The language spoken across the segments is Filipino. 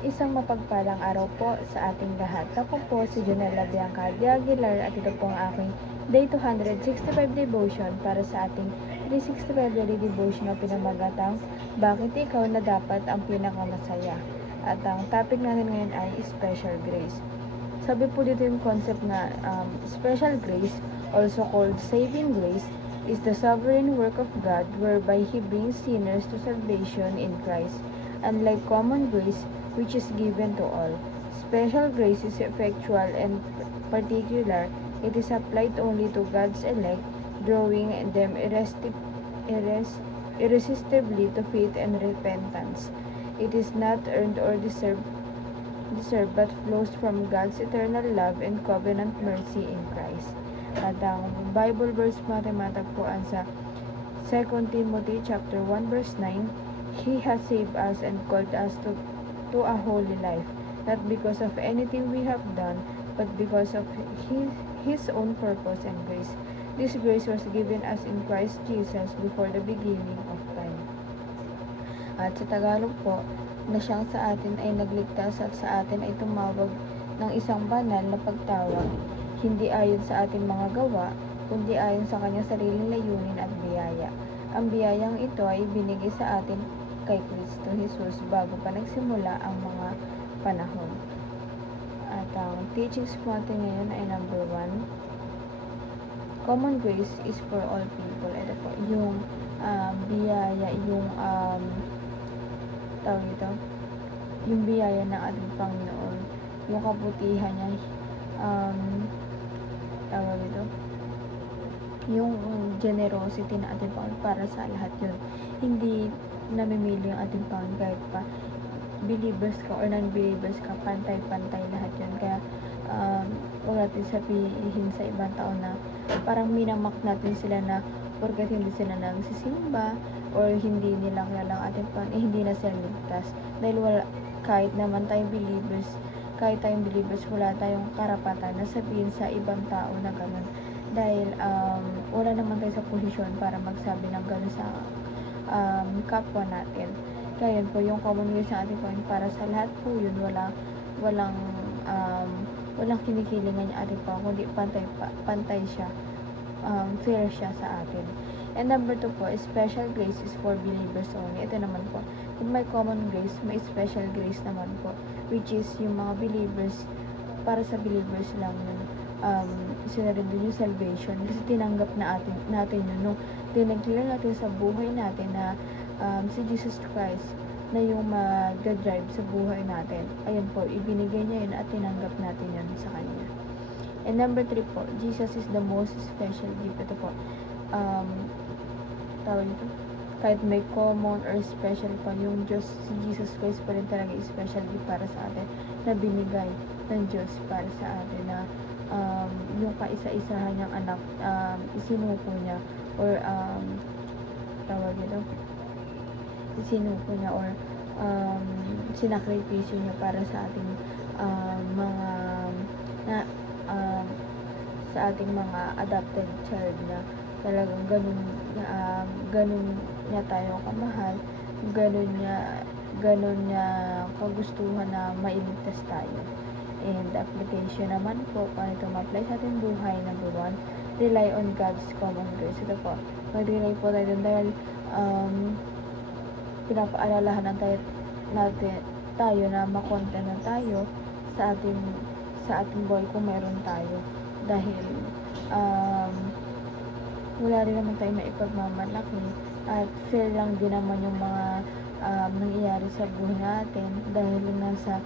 Isang mapagpalang araw po sa ating lahat. Ako po si Jonella Bianca de Aguilar at ito po ang aking Day 265 Devotion para sa ating 365 Daily Devotion na pinamagatang Bakit Ikaw na Dapat ang Pinakamasaya? At ang topic natin ngayon ay Special Grace. Sabi po dito yung concept na Special Grace, also called Saving Grace, is the sovereign work of God whereby He brings sinners to salvation in Christ. Unlike common grace, which is given to all, special grace is effectual and particular. It is applied only to God's elect, drawing them irresistibly to faith and repentance. It is not earned or deserved, but flows from God's eternal love and covenant mercy in Christ. At ang Bible verse natin matagpuan sa 2 Timothy chapter 1 verse 9, He has saved us and called us to a holy life, not because of anything we have done, but because of His own purpose and grace. This grace was given us in Christ Jesus before the beginning of time. At sa Tagalog po, na siyang sa atin ay nagligtas at sa atin ay tumawag ng isang banal na pagtawag, hindi ayon sa ating mga gawa, kundi ayon sa kanyang sariling layunin at biyaya. Ang biyayang ito ay binigay sa atin kay Kristo Jesus bago pa nagsimula ang mga panahon. At ang teachings po natin ngayon ay number 1. Common grace is for all people. Ito po, yung biyaya, yung tawag ito, yung biyaya ng ating Panginoon, yung kabutihan niya, tawag ito, yung generosity na ating Panginoon para sa lahat yun. Hindi namimili ang ating Panginoon kahit pa believers ka or non-believers ka, pantay-pantay lahat yun. Kaya huwag natin sabihin sa ibang tao na parang minamak natin sila na porket hindi sila nagsisimba or hindi nila kilala ang ating Panginoon, hindi na sila ligtas. Dahil kahit naman tayong believers, wala tayong karapatan na sabihin sa ibang tao na gano'n. Dahil wala naman tayo sa posisyon para magsabi ng gano'n sa kapwa natin. Kaya yun po, yung common grace sa ating Panginoon para sa lahat po yun, walang kinikilingan yung ating Panginoon, kundi pantay siya, fair siya sa atin. And number 2 po, special grace is for believers only. Ito naman po, kung may common grace, may special grace naman po, which is yung mga believers, para sa believers lang yun. Sinarin din yung salvation kasi tinanggap natin yun nung tinagkilan natin sa buhay natin na si Jesus Christ na yung mag-drive sa buhay natin. Ayun po, ibinigay niya yun at tinanggap natin yun sa Kanya. And number 3 po, Jesus is the most special gift. Ito po, tawag ito, kahit may common or special pa, yung Diyos, si Jesus Christ pa rin talaga special gift para sa atin na binigay ng Diyos para sa atin na yung kaisa-isahan niyang anak isinuko niya or tawag ito, isinuko niya or sinakripisyo niya para sa ating sa ating mga adopted child na talagang ganun niya tayo kamahal, ganun niya kagustuhan na mailigtas tayo. And application naman po, paano ito ma-apply sa ating buhay. Number 1, rely on God's common grace. Ito po, mag-rely po tayo dun dahil pinapaalalahan tayo na makontent na tayo sa ating buhay kung meron tayo. Dahil wala rin naman tayo maipagmamalaki at fair lang din naman yung mga nangyayari sa buhay natin dahil nasa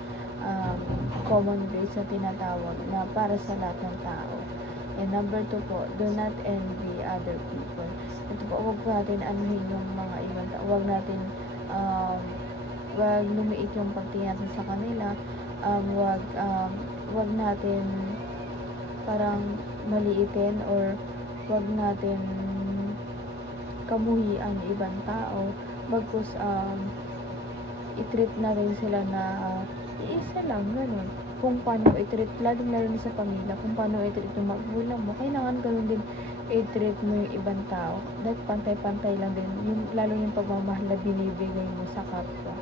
common grace na tinatawag na para sa lahat ng tao. And number 2 po, do not envy other people. Ito po, huwag natin anuhin yung mga ibang tao. Huwag lumiit yung pagtingin natin sa kanila. Huwag natin parang maliitin or huwag natin kamuhian ang ibang tao. Bagkus i-treat na rin sila na iisa lang, gano'n. Kung paano i-treat, lalo sa pamilya, kung paano i-treat yung magulang mo, kailangan gano'n din i-treat mo yung ibang tao. Dahil pantay-pantay lang din, lalo yung pagmamahal na binibigay mo sa kapwa.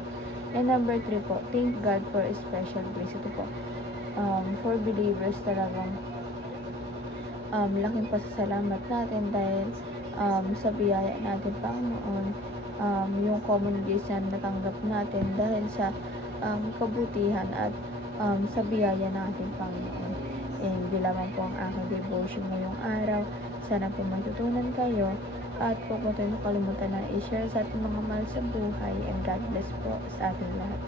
And number 3 po, thank God for special grace. Ito po, for believers talagang laking pasasalamat natin dahil sa biyaya natin Panginoon, yung common grace na natanggap natin dahil sa kabutihan at sa biyaya natin Panginoon. And di lamang po ang aking devotion ngayong araw. Sana po matutunan kayo at huwag mo tayong kalimutan na i-share sa ating mga mahal sa buhay, and God bless po sa ating lahat.